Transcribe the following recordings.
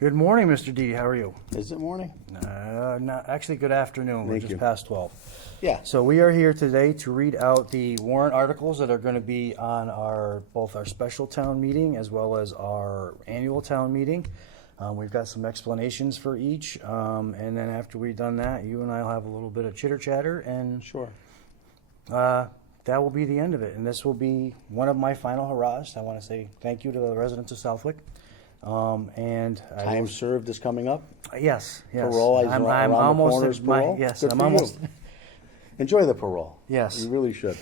Good morning, Mr. D. How are you? Is it morning? Not actually. Good afternoon. We're Thank just you. past 12. Yeah. So we are here today to read out the warrant articles that are going to be on both our special town meeting as well as our annual town meeting. We've got some explanations for each, and then after we've done that, you and I will have a little bit of chitter chatter, and Sure. that will be the end of it. And this will be one of my final hurrahs. I want to say thank you to the residents of Southwick. And Time served is coming up. Yes. Parole is I'm around almost the corner. at my Parole. yes. Good I'm for almost. you. Enjoy the parole. Yes. You really should.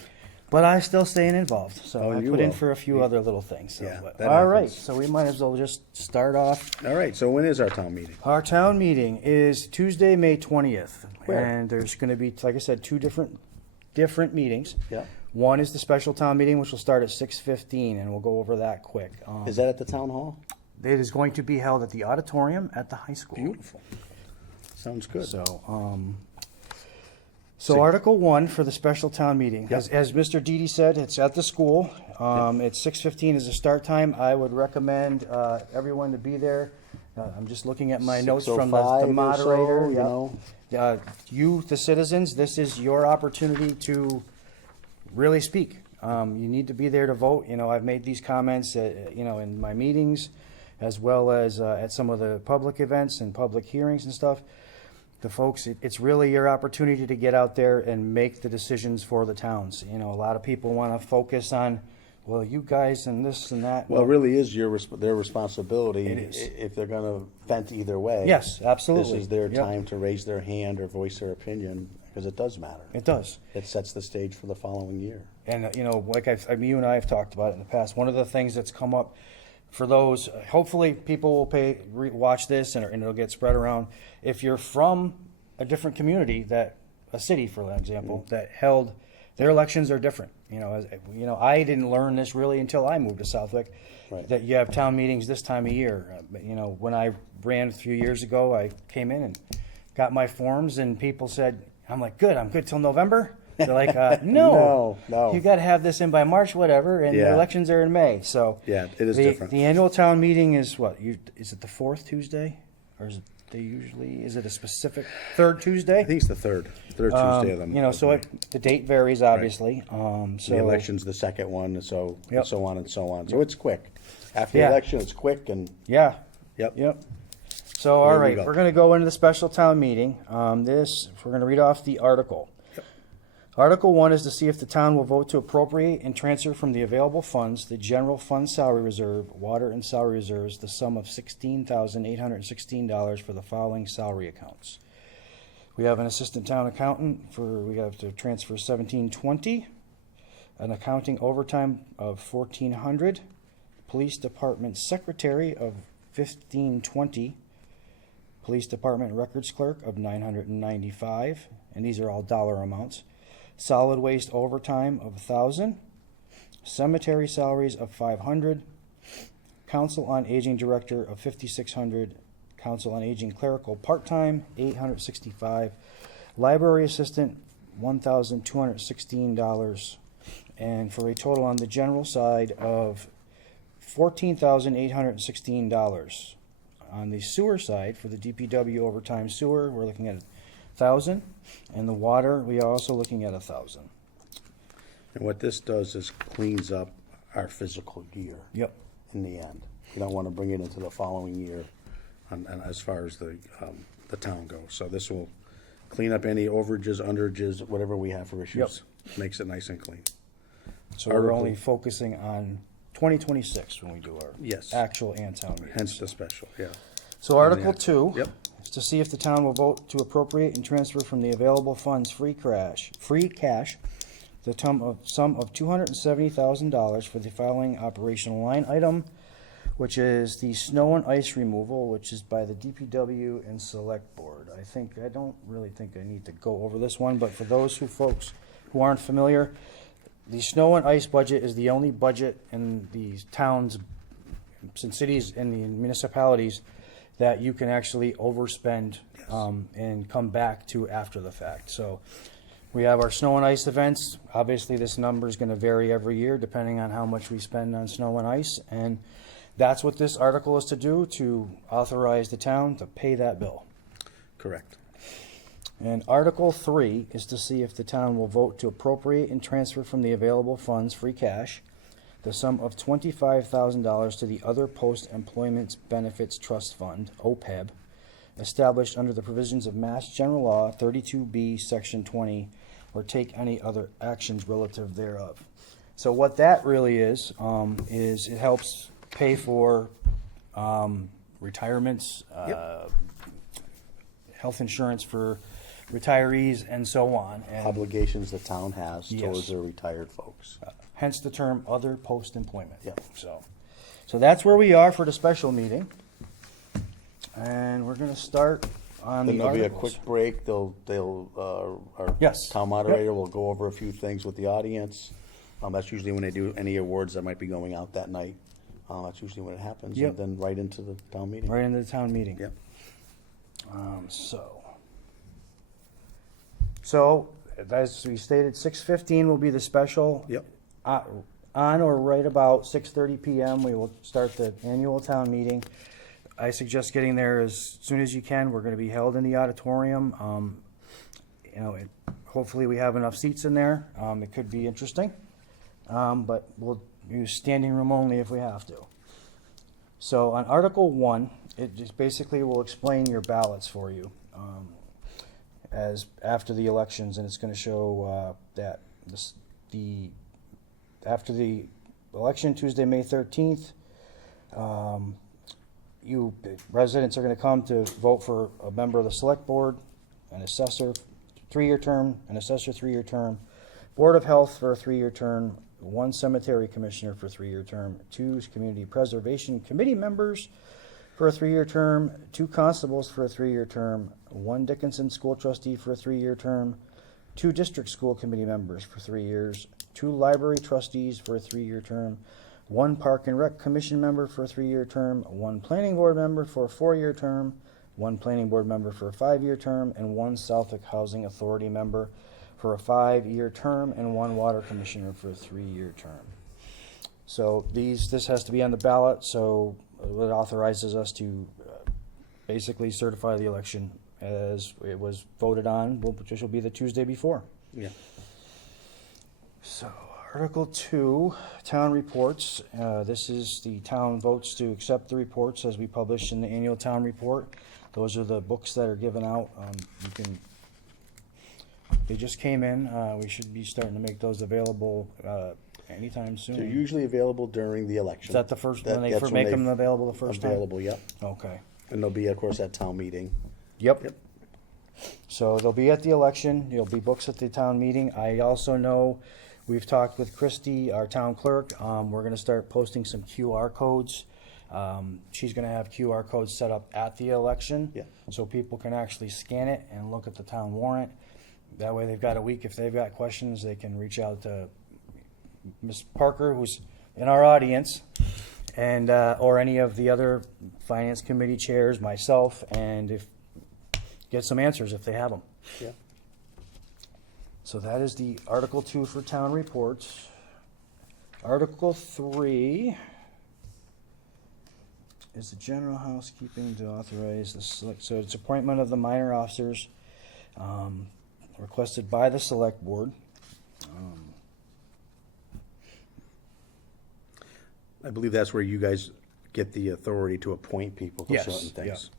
But I'm still staying involved, so Oh, I you put in will. for a few other little things. So, Yeah, but- that all right, happens. so we might as well just start off. All right. So when is our town meeting? Our town meeting is Tuesday, May 20th. Where? And there's going to be, like I said, two different meetings. Yeah. One is the special town meeting, which will start at 6:15, and we'll go over that quick. Is that at the town hall? It is going to be held at the auditorium at the high school. Beautiful. Sounds good. So Article 1 for the special town meeting. Yep. As Mr. Didi said, it's at the school. It's 6:15 is the start time. I would recommend everyone to be there. I'm just looking at my notes from the 6:05 or moderator. so, you Yep. know. You, the citizens, this is your opportunity to really speak. You need to be there to vote. You know, I've made these comments, in my meetings, as well as at some of the public events and public hearings and stuff. The folks, it's really your opportunity to get out there and make the decisions for the towns. You know, a lot of people want to focus on, well, you guys and this and that. Well, it really is their responsibility. It is. If they're going to vent either way. Yes, absolutely. This is their Yep. time to raise their hand or voice their opinion, because it does matter. It does. It sets the stage for the following year. And, like you and I have talked about it in the past, one of the things that's come up for those, hopefully people will watch this and it'll get spread around. If you're from a different community, a city, for example, that held, their elections are different. I didn't learn this really until I moved to Southwick, Right. that you have town meetings this time of year. But, when I ran a few years ago, I came in and got my forms and people said, I'm like, good, I'm good till November. They're like, no, No. you got to have this in by March, whatever, and the Yeah. elections are in May. So Yeah, it is the, different. The annual town meeting is what? Is it the fourth Tuesday, or is it is it a specific third Tuesday? I think it's the third Tuesday of them. So the date varies, obviously. So The election's the second one, and so Yep. so on and so on. So it's quick. After Yeah. the election, it's quick, and Yeah. Yep. So all Here we right, go. we're going to go into the special town meeting. We're going to read off the article. Yep. Article 1 is to see if the town will vote to appropriate and transfer from the available funds, the general fund salary reserve, water and salary reserves, the sum of $16,816 for the following salary accounts. We have an assistant town accountant we have to transfer $1,720, an accounting overtime of $1,400, police department secretary of $1,520, police department records clerk of $995, and these are all dollar amounts. Solid waste overtime of $1,000, cemetery salaries of $500, council on aging director of $5,600, council on aging clerical part-time $865, library assistant $1,216, and for a total on the general side of $14,816. On the sewer side, for the DPW overtime sewer, we're looking at $1,000, and the water, we are also looking at $1,000. And what this does is cleans up our physical year. Yep. In the end, you don't want to bring it into the following year, and as far as the town goes. So this will clean up any overages, underages, whatever we have for issues. Makes it nice and clean. So we're only focusing on 2026 when we do our Yes. actual and town meetings. Hence the special. Yeah. So Article 2 Yep. is to see if the town will vote to appropriate and transfer from the available funds free cash, the sum of $270,000 for the following operational line item, which is the snow and ice removal, which is by the DPW and Select Board. I don't really think I need to go over this one, but for those folks who aren't familiar, the snow and ice budget is the only budget in the towns and cities and the municipalities that you can actually overspend and come back to after the fact. So we have our snow and ice events. Obviously, this number is going to vary every year depending on how much we spend on snow and ice. And That's what this article is to do, to authorize the town to pay that bill. Correct. And Article 3 is to see if the town will vote to appropriate and transfer from the available funds, free cash, the sum of $25,000 to the Other Post-Employment Benefits Trust Fund, OPEB, established under the provisions of Mass General Law 32B, Section 20, or take any other actions relative thereof. So what that really is it helps pay for retirements, health insurance for retirees, and so on. And Obligations the town has Yes. towards their retired folks. hence the term other post-employment. Yep. So that's where we are for the special meeting. And we're going to start on Then the there'll be a articles. quick break. Our Yes. town moderator will go over a few things with the audience. That's usually when they do any awards that might be going out that night. That's usually when it happens. Yep. And then right into the town meeting. Right into the town meeting. Yep. So, as we stated, 6:15 will be the special. Yep. On or right about 6:30 p.m., we will start the annual town meeting. I suggest getting there as soon as you can. We're going to be held in the auditorium. Hopefully we have enough seats in there. It could be interesting, but we'll use standing room only if we have to. So on Article 1, it just basically will explain your ballots for you as after the elections, and it's going to show that after the election, Tuesday, May 13th, you residents are going to come to vote for a member of the select board, an assessor, 3-year term, an assessor 3-year term, board of health for a 3-year term, 1 cemetery commissioner for a 3-year term, 2 community preservation committee members for a 3-year term, 2 constables for a 3-year term, 1 Dickinson school trustee for a 3-year term, 2 district school committee members for 3 years, 2 library trustees for a 3-year term, 1 park and rec commission member for a 3-year term, 1 planning board member for a 4-year term, 1 planning board member for a 5-year term, and 1 Southwick Housing Authority member for a 5-year term, and 1 water commissioner for a 3-year term. So this has to be on the ballot, so it authorizes us to basically certify the election as it was voted on, which will be the Tuesday before. Yeah. So, Article 2, Town Reports. This is the town votes to accept the reports as we publish in the annual town report. Those are the books that are given out. They just came in. We should be starting to make those available anytime soon. They're usually available during the election. Is that the first, when they That's make them available the first time? Available, yep. Okay. And they'll be, of course, at town meeting. Yep. So they'll be at the election. There'll be books at the town meeting. I also know we've talked with Christy, our town clerk. We're going to start posting some QR codes. She's going to have QR codes set up at the election, Yeah. so people can actually scan it and look at the town warrant. That way, they've got a week. If they've got questions, they can reach out to Ms. Parker, who's in our audience, and or any of the other finance committee chairs, myself, and get some answers if they have them. Yeah. So that is the Article 2 for town reports. Article 3 is the general housekeeping to authorize the select, so it's appointment of the minor officers requested by the select board. I believe that's where you guys get the authority to appoint people to Yes, certain yeah. things.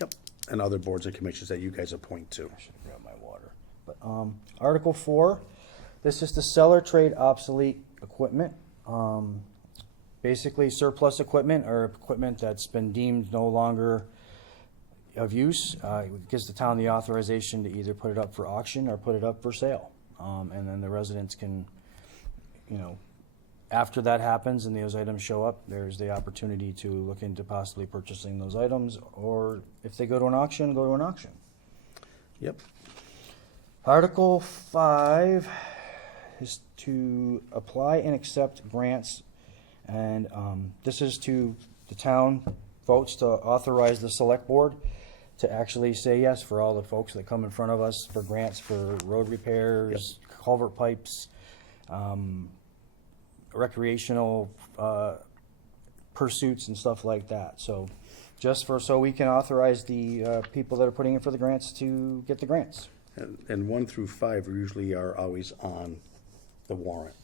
Yep. And other boards and commissions that you guys appoint to. I should grab my water. But Article 4, this is to sell or trade obsolete equipment. Basically surplus equipment or equipment that's been deemed no longer of use. It gives the town the authorization to either put it up for auction or put it up for sale. And then the residents can, after that happens and those items show up, there's the opportunity to look into possibly purchasing those items, or if they go to an auction, go to an auction. Yep. Article 5 is to apply and accept grants, and this is to, the town votes to authorize the select board to actually say yes for all the folks that come in front of us for grants for road repairs, culvert pipes, recreational pursuits and stuff like that. So just so we can authorize the people that are putting in for the grants to get the grants. And 1 through 5 usually are always on the warrant.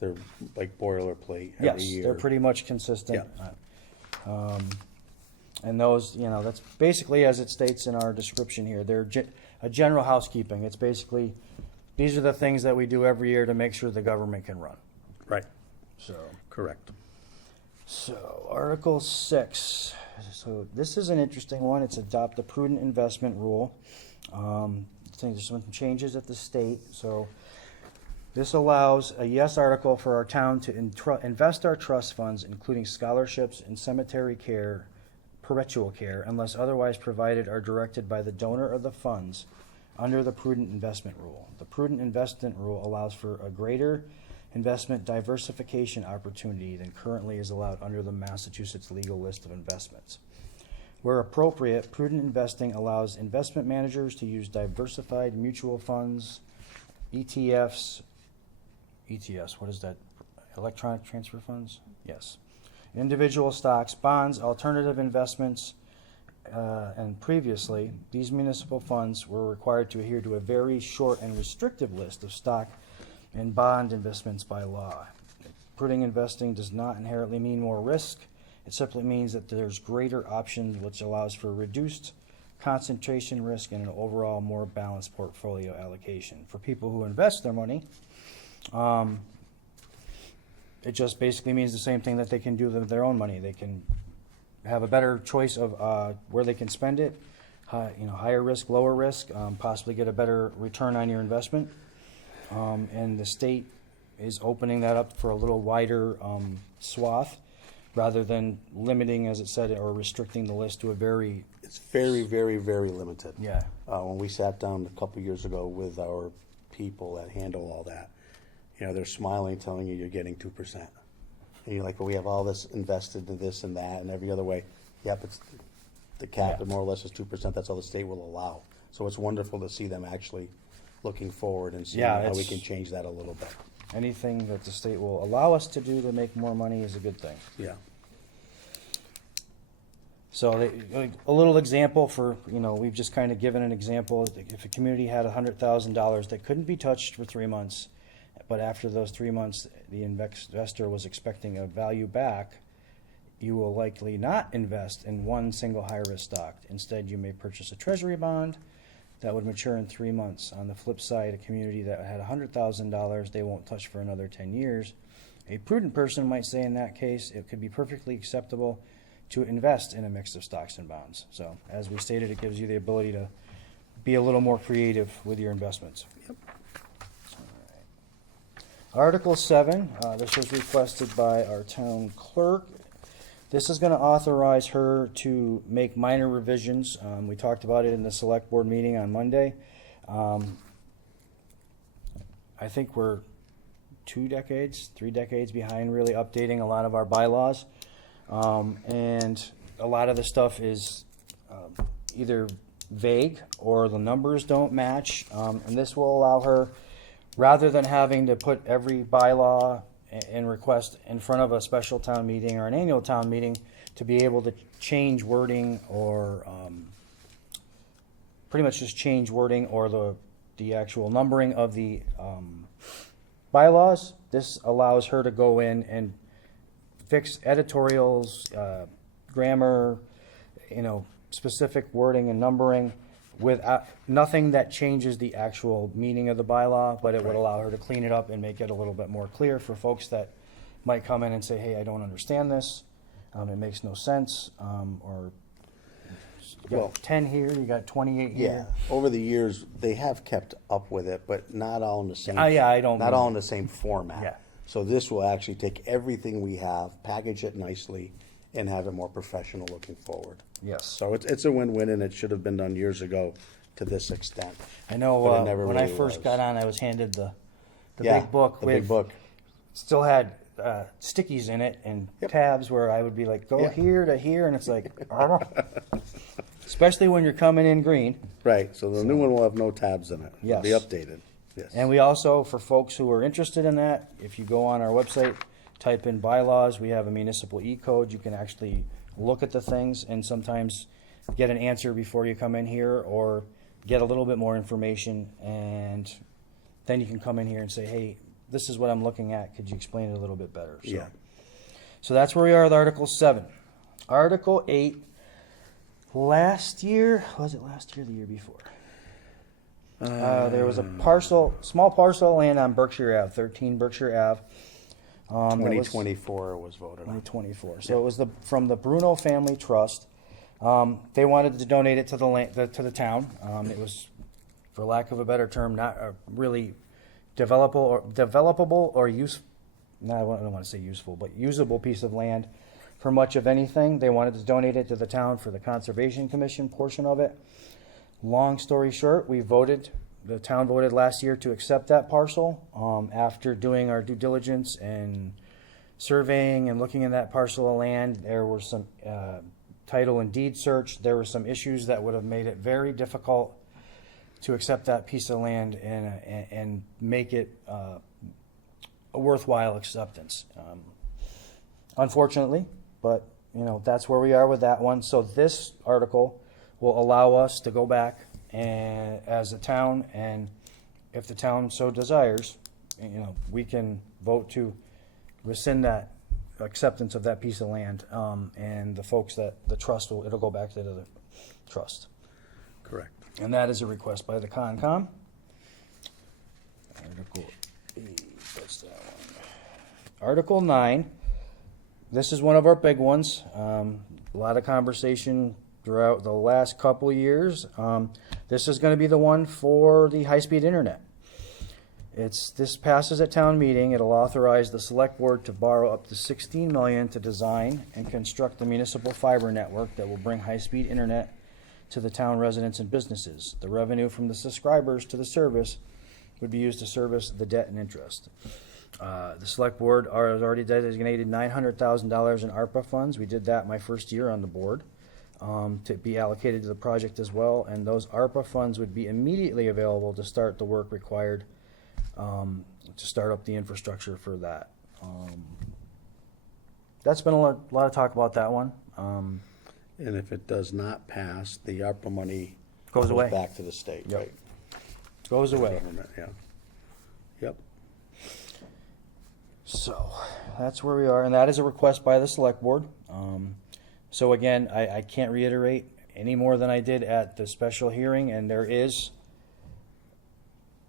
They're like boilerplate every Yes, year. they're pretty much consistent. Yeah. And those, that's basically as it states in our description here. They're a general housekeeping. It's basically, these are the things that we do every year to make sure the government can run. Right, So, correct. Article 6. So this is an interesting one. It's adopt the prudent investment rule. I think there's some changes at the state. So this allows a yes article for our town to invest our trust funds, including scholarships and cemetery care, perpetual care, unless otherwise provided or directed by the donor of the funds under the prudent investment rule. The prudent investment rule allows for a greater investment diversification opportunity than currently is allowed under the Massachusetts legal list of investments. Where appropriate, prudent investing allows investment managers to use diversified mutual funds, ETFs, what is that? Electronic transfer funds? Yes. Individual stocks, bonds, alternative investments, and previously, these municipal funds were required to adhere to a very short and restrictive list of stock and bond investments by law. Prudent investing does not inherently mean more risk. It simply means that there's greater options, which allows for reduced concentration risk and an overall more balanced portfolio allocation. For people who invest their money, it just basically means the same thing that they can do with their own money. They can have a better choice of where they can spend it, higher risk, lower risk, possibly get a better return on your investment. And the state is opening that up for a little wider swath, rather than limiting, as it said, or restricting the list to a very... It's very, very, very limited. Yeah. When we sat down a couple years ago with our people that handle all that, they're smiling, telling you you're getting 2%. And you're like, well, we have all this invested in this and that and every other way. Yep, it's the cap, Yeah. more or less is 2%. That's all the state will allow. So it's wonderful to see them actually looking forward and seeing how we can change that a little bit. Anything that the state will allow us to do to make more money is a good thing. Yeah. So a little example for, we've just kind of given an example. If a community had $100,000 that couldn't be touched for 3 months, but after those 3 months, the investor was expecting a value back, you will likely not invest in one single high-risk stock. Instead, you may purchase a treasury bond that would mature in 3 months. On the flip side, a community that had $100,000 they won't touch for another 10 years. A prudent person might say in that case it could be perfectly acceptable to invest in a mix of stocks and bonds. So, as we stated, it gives you the ability to be a little more creative with your investments. Yep. Article 7, this was requested by our town clerk. This is going to authorize her to make minor revisions. We talked about it in the select board meeting on Monday. I think we're 3 decades behind really updating a lot of our bylaws. And a lot of the stuff is either vague or the numbers don't match. And this will allow her, rather than having to put every bylaw and request in front of a special town meeting or an annual town meeting, to be able to change wording or pretty much just change wording or the actual numbering of the bylaws. This allows her to go in and fix editorials, grammar, specific wording and numbering with nothing that changes the actual meaning of the bylaw, but it would allow her to clean it up and make it a little bit more clear for folks that might come in and say, hey, I don't understand this. It makes no sense. Or you got 10 here, you got 28 here. Yeah. Over the years, they have kept up with it, but not all in the same. Not all in the same format. Yeah. So this will actually take everything we have, package it nicely, and have it more professional looking forward. Yes. So it's a win-win, and it should have been done years ago to this extent. I know But it never when I really first was. got on, I was handed the Yeah, big book. the big book. Still had stickies in it and tabs where I would be like, go here to here, and it's like, especially when you're coming in green. Right, so the new one will have no tabs in it. It'll Yes. be updated, yes. And we also, for folks who are interested in that, if you go on our website, type in bylaws. We have a municipal E-code. You can actually look at the things and sometimes get an answer before you come in here, or get a little bit more information, and then you can come in here and say, hey, this is what I'm looking at. Could you explain it a little bit better? So, Yeah. so that's where we are with Article 7. Article 8, last year, was it last year or the year before? There was a small parcel of land on Berkshire Ave, 13 Berkshire Ave. that was 2024 was voted on. 2024. So it was from the Bruno Family Trust. They wanted to donate it to the town. It was, for lack of a better term, not a really developable or use. No, I don't want to say useful, but usable piece of land for much of anything. They wanted to donate it to the town for the Conservation Commission portion of it. Long story short, the town voted last year to accept that parcel. After doing our due diligence and surveying and looking at that parcel of land, there were some title and deed search. There were some issues that would have made it very difficult to accept that piece of land and make it a worthwhile acceptance. Unfortunately, but that's where we are with that one. So this article will allow us to go back and as a town, and if the town so desires, we can vote to rescind that acceptance of that piece of land, and the folks that the trust it'll go back to the trust. Correct. And that is a request by the Concom. Article 8, what's that one? Article 9. This is one of our big ones. A lot of conversation throughout the last couple of years. This is going to be the one for the high-speed internet. This passes at town meeting. It'll authorize the select board to borrow up to $16 million to design and construct the municipal fiber network that will bring high-speed internet to the town residents and businesses. The revenue from the subscribers to the service would be used to service the debt and interest. The select board has already designated $900,000 in ARPA funds. We did that my first year on the board, to be allocated to the project as well, and those ARPA funds would be immediately available to start the work required to start up the infrastructure for that. That's been a lot of talk about that one. And if it does not pass, the ARPA money Goes away. back to the state, Yep. right? Goes away. Government, yeah. Yep. So that's where we are, and that is a request by the select board. So again, I can't reiterate any more than I did at the special hearing, and there is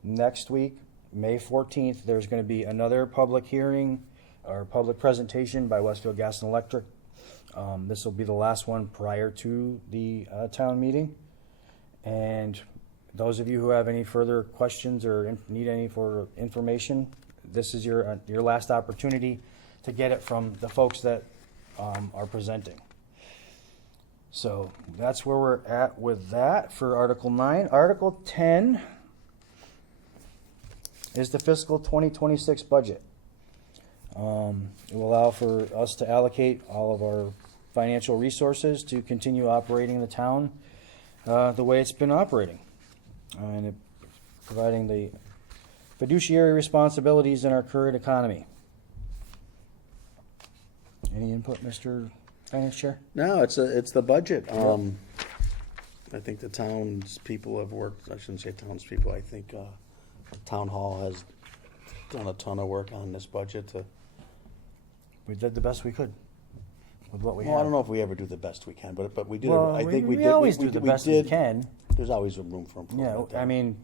next week, May 14th, there's going to be another public hearing or public presentation by Westfield Gas and Electric. This will be the last one prior to the town meeting. And those of you who have any further questions or need any further information, this is your last opportunity to get it from the folks that are presenting. So that's where we're at with that for Article 9. Article 10 is the fiscal 2026 budget. It will allow for us to allocate all of our financial resources to continue operating the town the way it's been operating, and providing the fiduciary responsibilities in our current economy. Any input, Mr. Finance Chair? No, it's the budget. I think the townspeople have worked, I shouldn't say townspeople, I think Town Hall has done a ton of work on this budget to. We did the best we could with what we had. Well, I don't know if we ever do the best we can, but we did. Well, I think we we did. always do the best we can. There's always room for improvement. Yeah, I mean,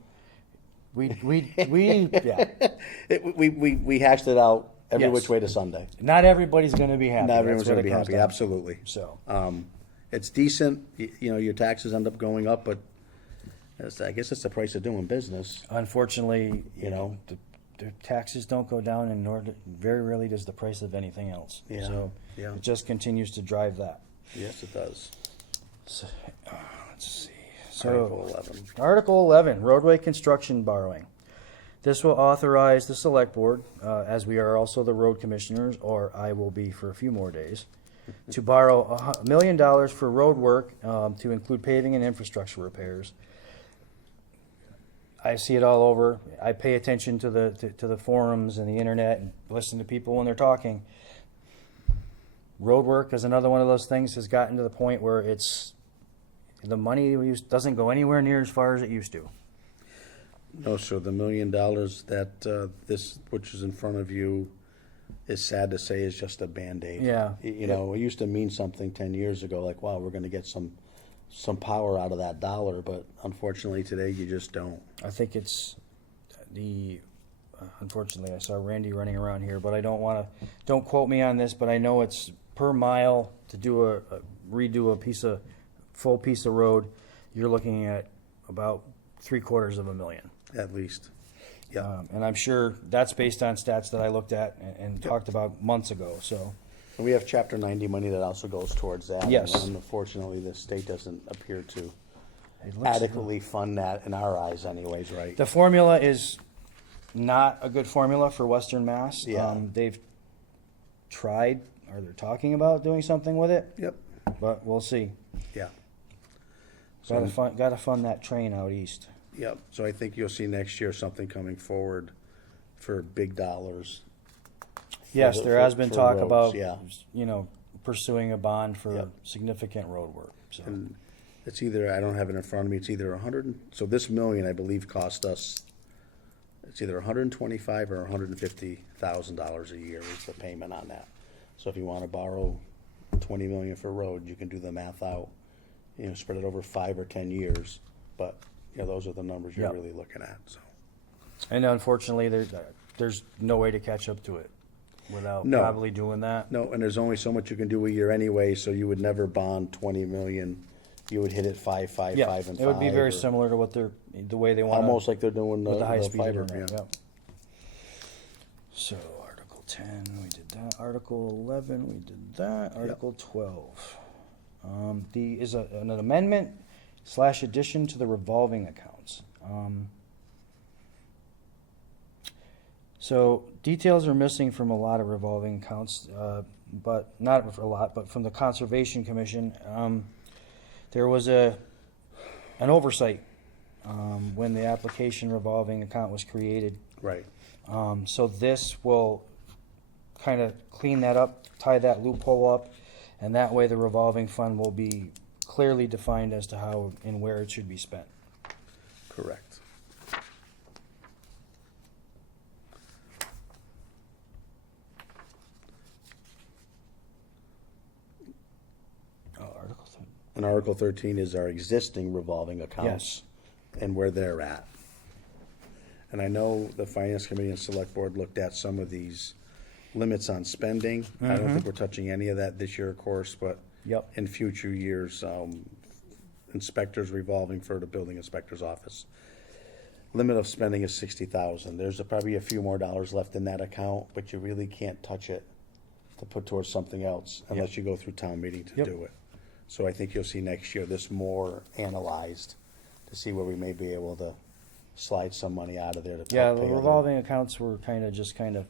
we yeah. We hashed it out every Yes. which way to Sunday. Not everybody's going to be happy. Not everyone's That's what going to it be comes happy. down to. Absolutely. So It's decent. Your taxes end up going up, but I guess it's the price of doing business. unfortunately, know. the taxes don't go down, and very rarely does the price of anything else. Yeah, So yeah. it just continues to drive that. Yes, it does. So, let's see. So Article 11. Article 11, roadway construction borrowing. This will authorize the select board, as we are also the road commissioners, or I will be for a few more days, to borrow $1 million for road work, to include paving and infrastructure repairs. I see it all over. I pay attention to the forums and the internet and listen to people when they're talking. Road work is another one of those things has gotten to the point where the money we use doesn't go anywhere near as far as it used to. No, sir, the $1 million that this, which is in front of you, is sad to say is just a Band-Aid. Yeah. You know, it used to mean something 10 years ago, like, wow, we're going to get some power out of that dollar, but unfortunately today you just don't. I think it's unfortunately I saw Randy running around here, but I don't quote me on this, but I know it's per mile to do redo a full piece of road, you're looking at about $750,000. At least. Yeah. And I'm sure that's based on stats that I looked at and talked about months ago. So, And we have Chapter 90 money that also goes towards that. Yes. And unfortunately, the state doesn't appear to it looks- adequately fund that in our eyes anyways, right? the formula is not a good formula for Western Mass. Yeah. They've tried, or they're talking about doing something with it, Yep. but we'll see. Yeah. Got to fund that train out east. Yep. So I think you'll see next year something coming forward for big dollars. Yes, there has been talk roads, about, yeah. Pursuing a bond for Yep. significant road work. So, And it's either, I don't have it in front of me, it's either so this million, I believe, cost us, it's either $125,000 or $150,000 a year is the payment on that. So if you want to borrow $20 million for road, you can do the math out, spread it over 5 or 10 years. But, those are the numbers you're Yep. really looking at, so. and unfortunately, there's no way to catch up to it without No. probably doing that. No, and there's only so much you can do a year anyway, so you would never bond 20 million. You would hit it 5, 5, Yeah, 5, and 5. it would be very or similar to what the way they want Almost like they're doing with the the high speed fiber. internet. Yeah. Yep. So Article 10, we did that. Article 11, we did that. Article 12, is an amendment / addition to the revolving accounts. So details are missing from a lot of revolving accounts, but not a lot, but from the Conservation Commission. There was an oversight when the application revolving account was created. Right. So this will kind of clean that up, tie that loophole up, and that way the revolving fund will be clearly defined as to how and where it should be spent. Correct. Article 3. And Article 13 is our existing revolving accounts. And where they're at. And I know the Finance Committee and Select Board looked at some of these limits on spending. I don't think we're touching any of that this year, of course, but Yep. in future years, inspectors revolving for the building inspector's office. Limit of spending is 60,000. There's probably a few more dollars left in that account, but you really can't touch it to put towards something else unless you go through town meeting to Yep. do it. So I think you'll see next year this more analyzed to see where we may be able to slide some money out of there to Yeah, pay the other- revolving accounts were kind of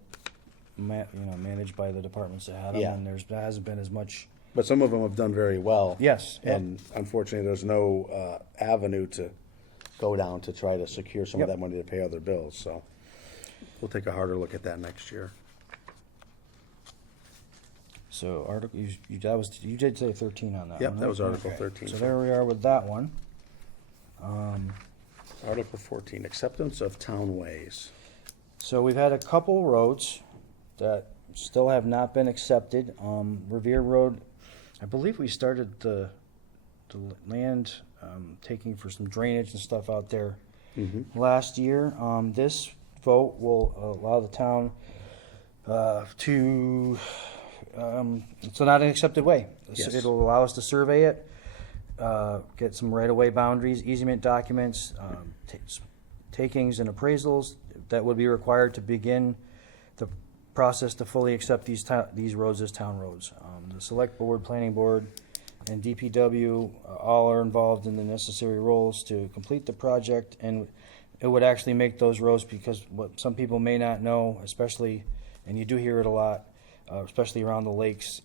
managed by the departments that had them, Yeah. and there hasn't been as much. But some of them have done very well. Yes. Yep. And unfortunately, there's no avenue to go down to try to secure some of Yep. that money to pay other bills, so we'll take a harder look at that next year. So article you did say 13 on that. Yep, one, that right? was Article Okay. 13. So there we are with that one. Article 14, acceptance of town ways. So we've had a couple roads that still have not been accepted. Revere Road, I believe we started the land taking for some drainage and stuff out there last year. This vote will allow the town to, it's not an accepted way. Yes. It'll allow us to survey it, get some right-of-way boundaries, easement documents, takings and appraisals that would be required to begin the process to fully accept these roads as town roads. The Select Board, Planning Board, and DPW all are involved in the necessary roles to complete the project, and it would actually make those roads, because what some people may not know, especially, and you do hear it a lot, especially around the lakes,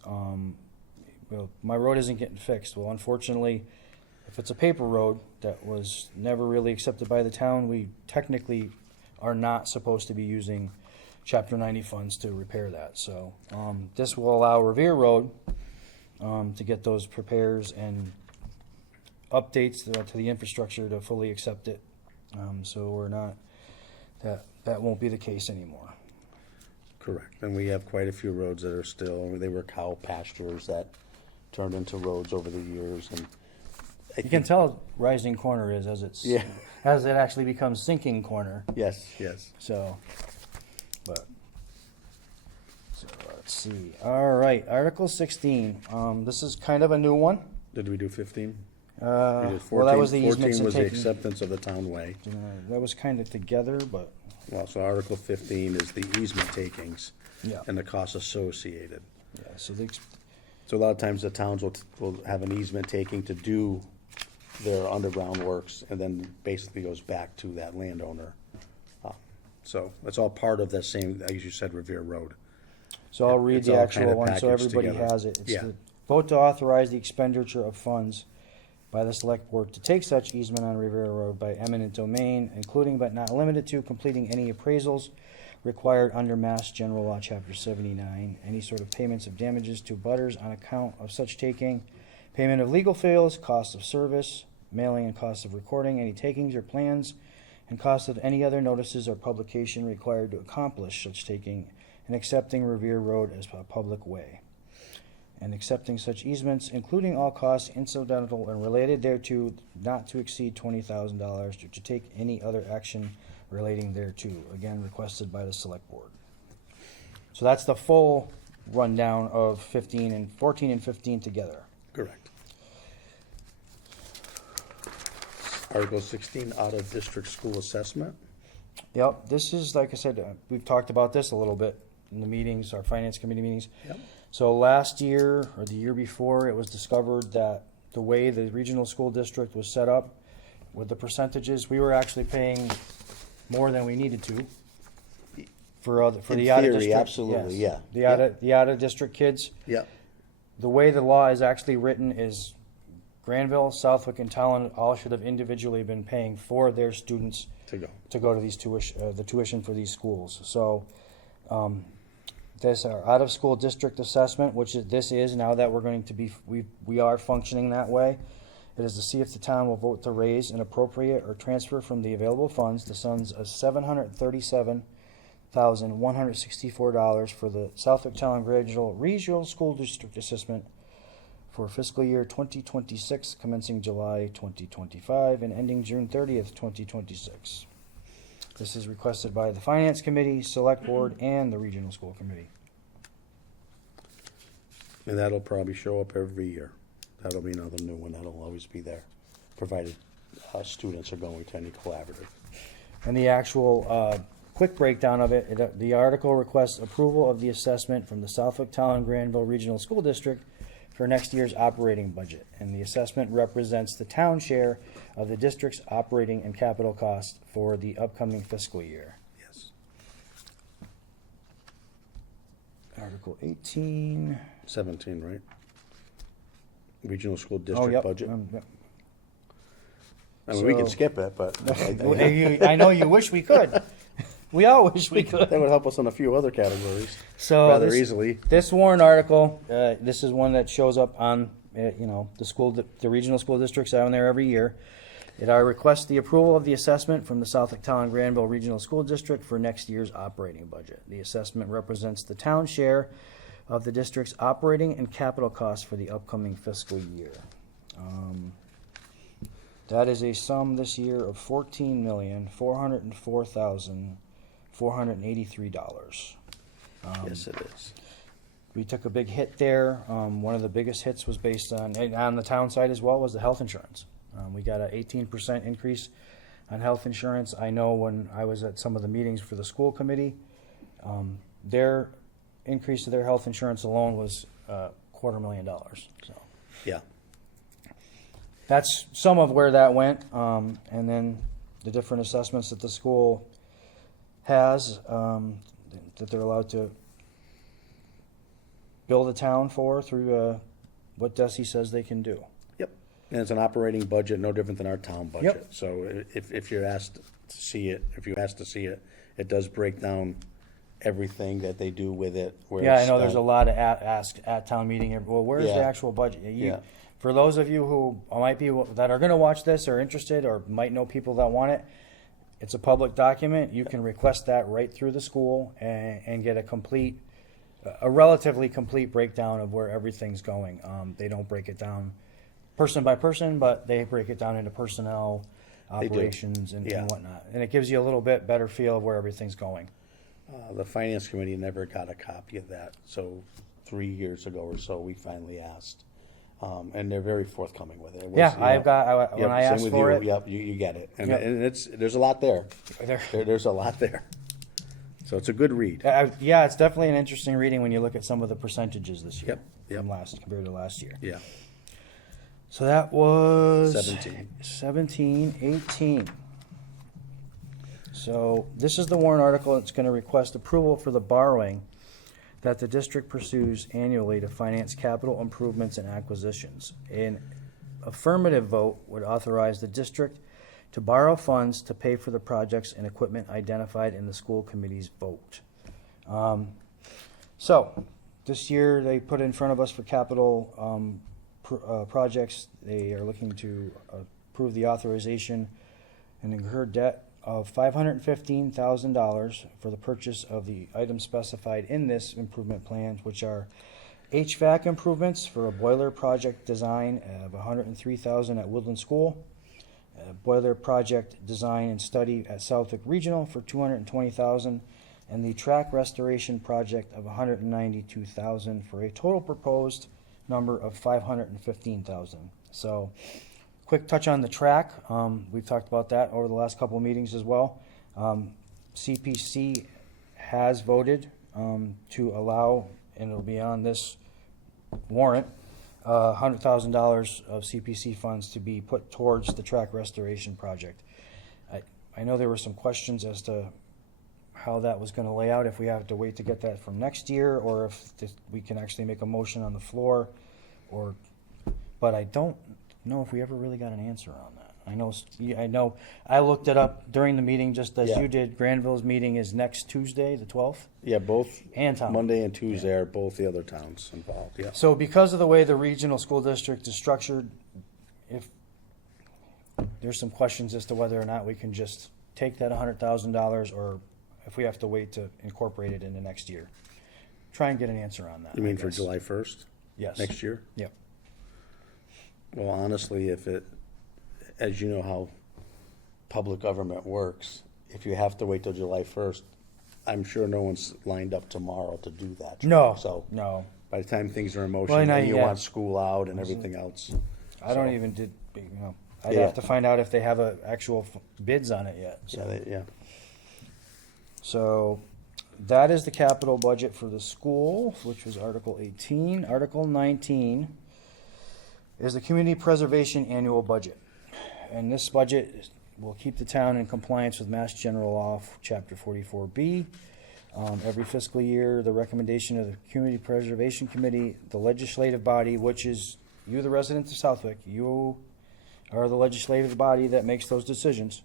my road isn't getting fixed. Well, unfortunately, if it's a paper road that was never really accepted by the town, we technically are not supposed to be using Chapter 90 funds to repair that. So this will allow Revere Road to get those repairs and updates to the infrastructure to fully accept it. So we're not, that won't be the case anymore. Correct. And we have quite a few roads that are still, they were cow pastures that turned into roads over the years. And You can tell rising corner is as it's Yeah. as it actually becomes sinking corner. Yes, yes. So let's see. All right, Article 16. This is kind of a new one. Did we do 15? We did Well, 14. that was the easements 14 and was the taking. acceptance of the town way. That was kind of together, but Well, so Article 15 is the easement takings yeah, and the costs associated. yeah. So the So a lot of times the towns will have an easement taking to do their underground works, and then basically goes back to that landowner. So it's all part of that same, as you said, Revere Road. So I'll read It's the all actual kinda one so packaged everybody together. has it. It's Yeah. the vote to authorize the expenditure of funds by the select board to take such easement on Rivera Road by eminent domain, including but not limited to completing any appraisals required under Mass General Law, Chapter 79, any sort of payments of damages to butters on account of such taking, payment of legal fees, costs of service, mailing and costs of recording any takings or plans, and costs of any other notices or publication required to accomplish such taking, and accepting Revere Road as a public way, and accepting such easements, including all costs incidental and related thereto, not to exceed $20,000, or to take any other action relating thereto, again requested by the select board. So that's the full rundown of 14 and 15 together. Correct. Article 16, out-of-district school assessment. Yep, this is, like I said, we've talked about this a little bit in the meetings, our finance committee meetings. Yep. So last year, or the year before, it was discovered that the way the regional school district was set up with the percentages, we were actually paying more than we needed to for In the theory, out of district. absolutely, yes. yeah. The out of district kids. Yep. The way the law is actually written is Granville, Southwick, and Talon all should have individually been paying for their students To go. to these the tuition for these schools. So this our out of school district assessment, which this is now that we're going to be we are functioning that way. It is to see if the town will vote to raise and appropriate or transfer from the available funds the sums of $737,164 for the Southwick Talon Regional School District Assessment for fiscal year 2026, commencing July 2025 and ending June 30th, 2026. This is requested by the Finance Committee, Select Board, and the Regional School Committee. And that'll probably show up every year. That'll be another new one. That'll always be there, provided students are going to any collaborative. And the actual quick breakdown of it, the article requests approval of the assessment from the Southwick Talon Granville Regional School District for next year's operating budget. And the assessment represents the town share of the district's operating and capital costs for the upcoming fiscal year. Yes. Article 18. 17, right? Regional school Oh, district yep. budget. Yep. I mean, we can So- skip it, but I know you wish we could. We all wish we could. that would help us on a few other categories So rather this, easily. This warrant article, this is one that shows up on, the regional school districts out there every year. It requests the approval of the assessment from the Southwick Talon Granville Regional School District for next year's operating budget. The assessment represents the town share of the district's operating and capital costs for the upcoming fiscal year. That is a sum this year of $14,404,483. Yes, it is. We took a big hit there. One of the biggest hits was based on the town side as well, was the health insurance. We got an 18% increase on health insurance. I know when I was at some of the meetings for the school committee, their increase to their health insurance alone was $250,000. So Yeah. that's some of where that went, and then the different assessments that the school has that they're allowed to bill the town for through what DESI says they can do. Yep. And it's an operating budget, no different than our town budget. Yep. So if you're asked to see it, it does break down everything that they do with it. Where Yeah, I it's know there's a spent. lot of ask at town meeting, well, where's the Yeah. actual budget? Yeah. For those of you who might be, that are gonna watch this or interested, or might know people that want it, it's a public document. You can request that right through the school and get a relatively complete breakdown of where everything's going. They don't break it down person by person, but they break it down into personnel, They do. operations, Yeah. and whatnot. And it gives you a little bit better feel of where everything's going. The finance committee never got a copy of that, so 3 years ago or so, we finally asked. And they're very forthcoming with it. It was, Yeah, you know, I've got, when yep, I same asked with for you. it. Yep, you get it. And, Yep. and there's a lot there. There. There's a lot there. So it's a good read. Yeah, it's definitely an interesting reading when you look at some of the percentages this year. Yep. From compared to last year. Yeah. So that was 17. 18. So this is the warrant article that's going to request approval for the borrowing that the district pursues annually to finance capital improvements and acquisitions. An affirmative vote would authorize the district to borrow funds to pay for the projects and equipment identified in the school committee's vote. So this year they put in front of us for capital projects. They are looking to approve the authorization and incur debt of $515,000 for the purchase of the items specified in this improvement plan, which are HVAC improvements for a boiler project design of $103,000 at Woodland School, a boiler project design and study at Southwick Regional for $220,000, and the track restoration project of $192,000 for a total proposed number of $515,000. So, quick touch on the track. We've talked about that over the last couple of meetings as well. CPC has voted to allow, and it'll be on this warrant, $100,000 of CPC funds to be put towards the track restoration project. I know there were some questions as to how that was going to lay out, if we have to wait to get that from next year, or if we can actually make a motion on the floor, but I don't know if we ever really got an answer on that. I know I looked it up during the meeting just as Yeah. you did. Granville's meeting is next Tuesday, the 12th. Yeah, both And town. Monday and Tuesday are both the other towns involved. Yeah. So because of the way the regional school district is structured, if there's some questions as to whether or not we can just take that $100,000, or if we have to wait to incorporate it into next year. Try and get an answer on that. You mean I for guess. July 1st? Yes. Next year? Yep. Well, honestly, as you know how public government works, if you have to wait till July 1st, I'm sure no one's lined up tomorrow to do that. No. So No. by the time things are in motion, Well, not and you yet. want school out and everything else. I don't So, even I'd Yeah. have to find out if they have actual bids on it yet. So. Yeah. So that is the capital budget for the school, which was Article 18. Article 19 is the community preservation annual budget. And this budget will keep the town in compliance with Mass General Law, Chapter 44B. Every fiscal year, the recommendation of the Community Preservation Committee, the legislative body, which is you, the residents of Southwick, you are the legislative body that makes those decisions.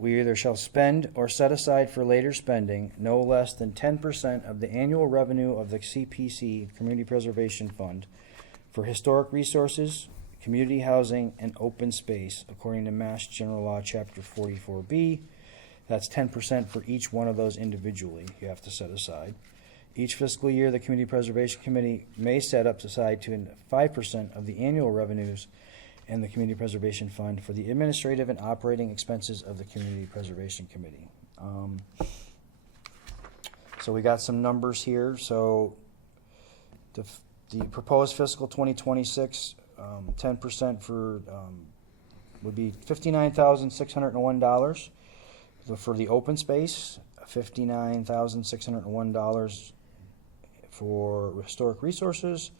We either shall spend or set aside for later spending no less than 10% of the annual revenue of the CPC, Community Preservation Fund, for historic resources, community housing, and open space, according to Mass General Law, Chapter 44B. That's 10% for each one of those individually you have to set aside. Each fiscal year, the Community Preservation Committee may set up aside to 5% of the annual revenues and the Community Preservation Fund for the administrative and operating expenses of the Community Preservation Committee. So we got some numbers here. So the proposed fiscal 2026, 10% for would be $59,601 for the open space, $59,601 for historic resources,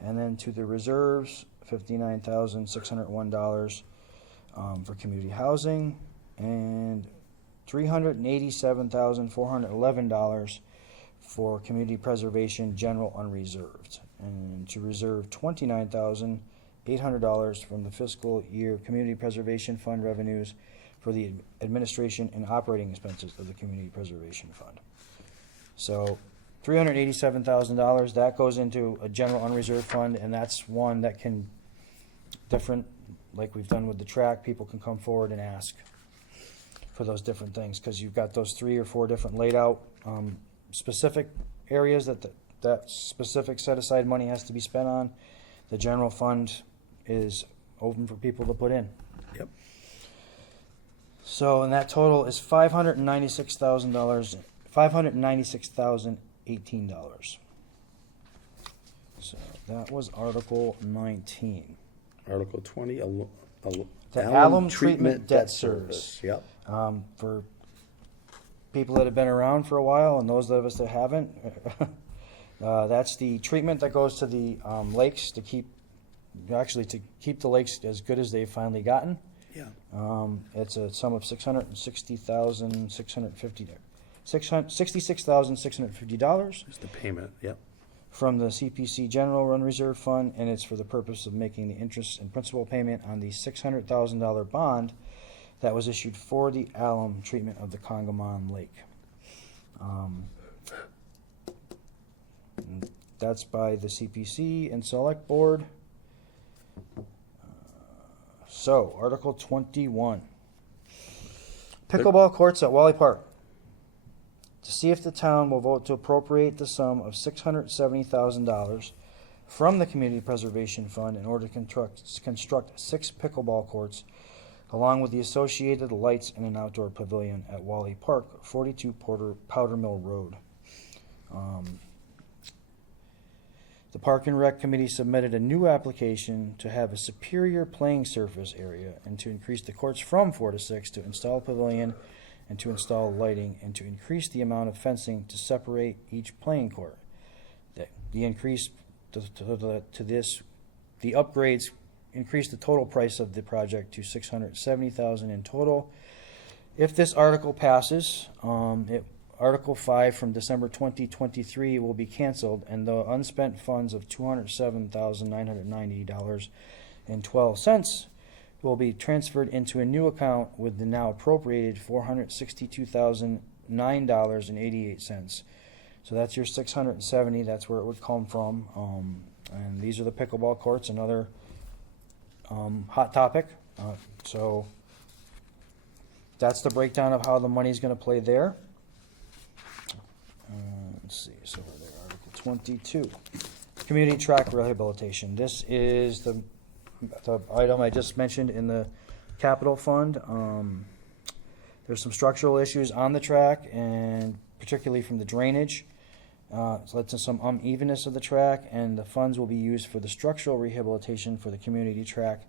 and then to the reserves, $59,601 for community housing, and $387,411 for community preservation general unreserved. and to reserve $29,800 from the fiscal year Community Preservation Fund revenues for the administration and operating expenses of the Community Preservation Fund. So $387,000, that goes into a general unreserved fund, and that's one that can, different, like we've done with the track, people can come forward and ask for those different things, because you've got those 3 or 4 different laid out specific areas that that specific set aside money has to be spent on. The general fund is open for people to put in. Yep. So, and that total is $596,000, $596,018. So that was Article 19. Article 20, The Alum Treatment Debt Service. Yep. For people that have been around for a while and those of us that haven't, that's the treatment that goes to the lakes to keep the lakes as good as they've finally gotten. Yeah. It's a sum of $66,650 It's the payment, yep. from the CPC General Run Reserve Fund, and it's for the purpose of making the interest and principal payment on the $600,000 bond that was issued for the alum treatment of the Congamon Lake. And that's by the CPC and Select Board. So, Article 21. Pickleball courts at Wally Park. To see if the town will vote to appropriate the sum of $670,000 from the Community Preservation Fund in order to construct 6 pickleball courts, along with the associated lights and an outdoor pavilion at Wally Park, 42 Powder Mill Road. The Park and Rec Committee submitted a new application to have a superior playing surface area and to increase the courts from 4 to 6, to install a pavilion and to install lighting, and to increase the amount of fencing to separate each playing court. The increase to this, the upgrades increase the total price of the project to $670,000 in total. If this article passes, Article 5 from December 2023 will be canceled, and the unspent funds of $207,990.12 will be transferred into a new account with the now appropriated $462,009.88. So that's your 670. That's where it would come from. And these are the pickleball courts, another hot topic. So that's the breakdown of how the money's going to play there. Let's see. So we're there. Article 22, community track rehabilitation. This is the item I just mentioned in the capital fund. There's some structural issues on the track, and particularly from the drainage. It's led to some unevenness of the track, and the funds will be used for the structural rehabilitation for the community track,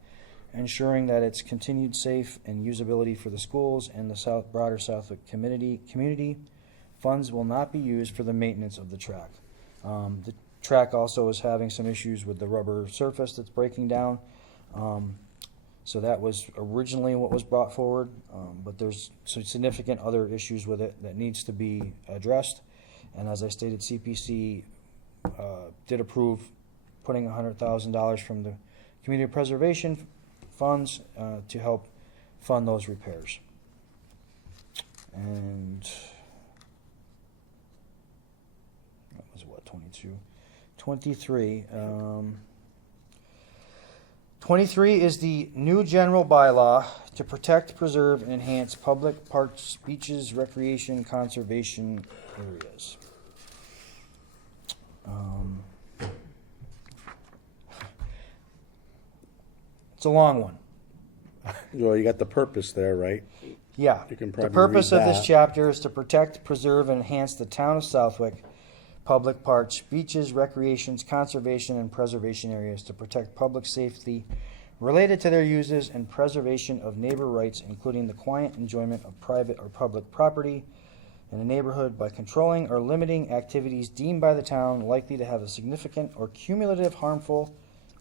ensuring that it's continued safe and usability for the schools and the broader Southwick community. Funds will not be used for the maintenance of the track. The track also is having some issues with the rubber surface that's breaking down. So that was originally what was brought forward, but there's some significant other issues with it that needs to be addressed. And as I stated, CPC did approve putting $100,000 from the community preservation funds to help fund those repairs. And that was what, 22? 23. 23 is the new general bylaw to protect, preserve, and enhance public parks, beaches, recreation, conservation areas. It's a long one. Well, you got the purpose there, right? Yeah. You can The probably purpose read of this that. chapter is to protect, preserve, and enhance the town of Southwick public parks, beaches, recreations, conservation, and preservation areas, to protect public safety related to their uses and preservation of neighbor rights, including the quiet enjoyment of private or public property in a neighborhood, by controlling or limiting activities deemed by the town likely to have a significant or cumulative harmful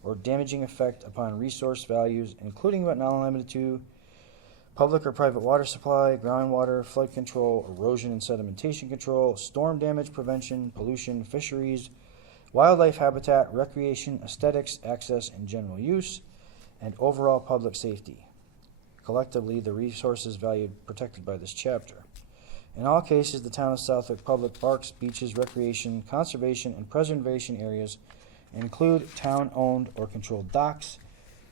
or damaging effect upon resource values, including but not limited to public or private water supply, groundwater, flood control, erosion and sedimentation control, storm damage prevention, pollution, fisheries, wildlife habitat, recreation, aesthetics, access, and general use, and overall public safety. Collectively, the resources valued protected by this chapter. In all cases, the town of Southwick public parks, beaches, recreation, conservation, and preservation areas include town-owned or controlled docks,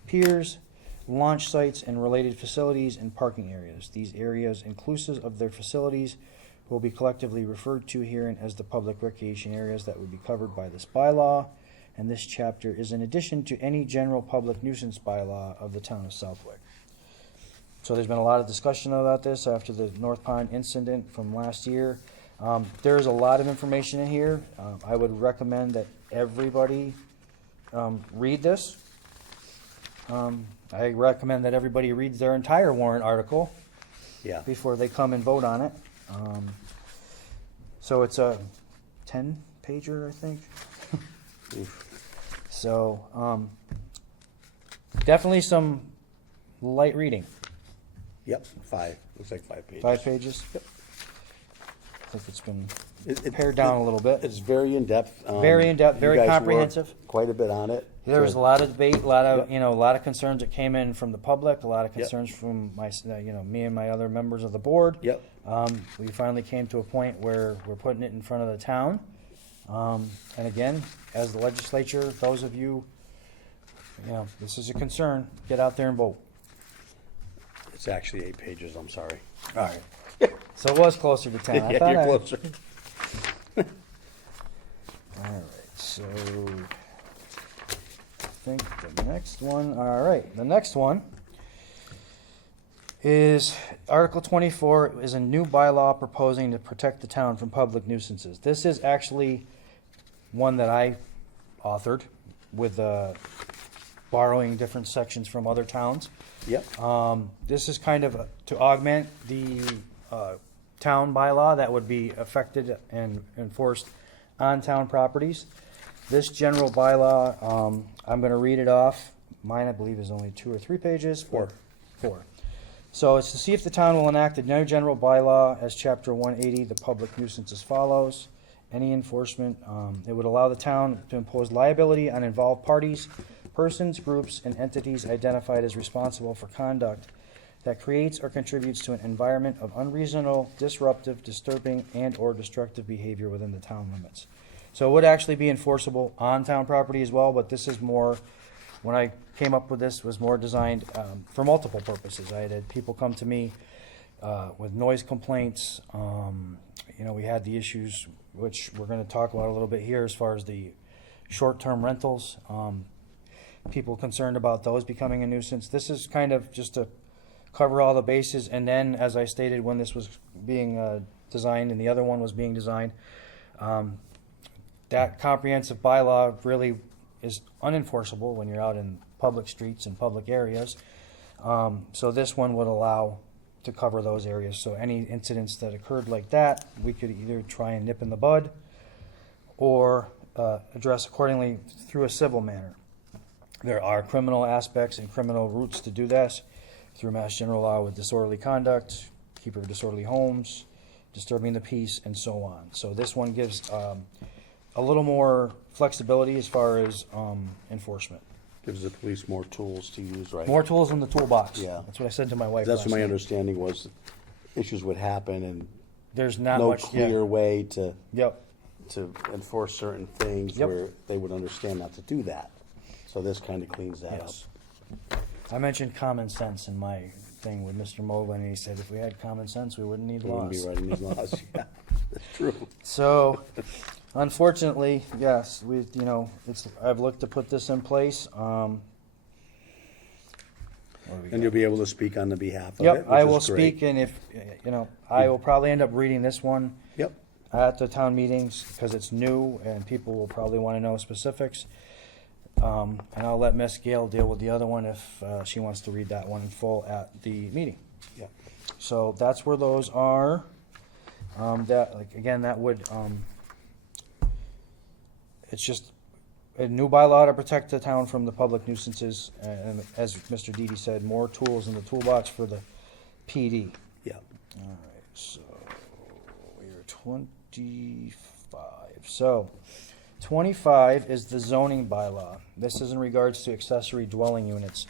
piers, launch sites, and related facilities and parking areas. These areas, inclusive of their facilities, will be collectively referred to herein as the public recreation areas that would be covered by this bylaw, and this chapter is in addition to any general public nuisance bylaw of the town of Southwick. So there's been a lot of discussion about this after the North Pond incident from last year. There's a lot of information in here. I would recommend that everybody read this. I recommend that everybody reads their entire warrant article Yeah. before they come and vote on it. So it's a 10-pager, I think. So definitely some light reading. Yep, 5. Looks like 5 pages. 5 pages. Yep. I think it's been It- pared down a little bit. It's very in-depth. Very in-depth, you very guys worked comprehensive. Quite a bit on it. There was So- a lot of debate, a lot of, Yep. a lot of concerns that came in from the public, a lot of Yep. concerns from me and my other members of the board. Yep. We finally came to a point where we're putting it in front of the town. And again, as the legislature, those of you, this is a concern, get out there and vote. It's actually 8 pages, I'm sorry. All right. So it was closer to 10. I Yeah, thought you're closer. All right, so I think the next one, all right, the next one is Article 24 is a new bylaw proposing to protect the town from public nuisances. This is actually one that I authored with borrowing different sections from other towns. Yep. This is kind of to augment the town bylaw that would be affected and enforced on town properties. This general bylaw, I'm going to read it off. Mine, I believe, is only 2 or 3 pages. 4. 4. So it's to see if the town will enact a new general bylaw as Chapter 180, the public nuisance as follows. Any enforcement, it would allow the town to impose liability on involved parties, persons, groups, and entities identified as responsible for conduct that creates or contributes to an environment of unreasonable, disruptive, disturbing, and/or destructive behavior within the town limits. So it would actually be enforceable on town property as well, but this is more, when I came up with this, was more designed for multiple purposes. I had people come to me with noise complaints. We had the issues, which we're going to talk about a little bit here, as far as the short-term rentals. People concerned about those becoming a nuisance. This is kind of just to cover all the bases, and then, as I stated, when this was being designed and the other one was being designed, that comprehensive bylaw really is unenforceable when you're out in public streets and public areas. So this one would allow to cover those areas. So any incidents that occurred like that, we could either try and nip in the bud or address accordingly through a civil manner. There are criminal aspects and criminal routes to do this through Mass General Law with disorderly conduct, keeper of disorderly homes, disturbing the peace, and so on. So this one gives a little more flexibility as far as enforcement. Gives the police more tools to use, right? More tools in the toolbox. Yeah. That's what I said to my wife That's last what my night. understanding was. Issues would happen and There's not no much. clear way to Yep. enforce certain things Yep. where they would understand not to do that. So this kind of cleans that Yes. up. I mentioned common sense in my thing with Mr. Mogul, and he said if we had common sense, we wouldn't need We wouldn't laws. be writing these laws. Yeah, that's true. So, unfortunately, yes, I've looked to put this in place. What do we And got? you'll be able to speak on the behalf of it, Yep, which I is will great. speak, and if, I will probably end up reading this one Yep. at the town meetings, because it's new, and people will probably want to know specifics. And I'll let Miss Gail deal with the other one if she wants to read that one in full at the meeting. Yep. So that's where those are. That would, it's just a new bylaw to protect the town from the public nuisances, and as Mr. Didi said, more tools in the toolbox for the PD. Yep. All right, so we're 25. So 25 is the zoning bylaw. This is in regards to accessory dwelling units.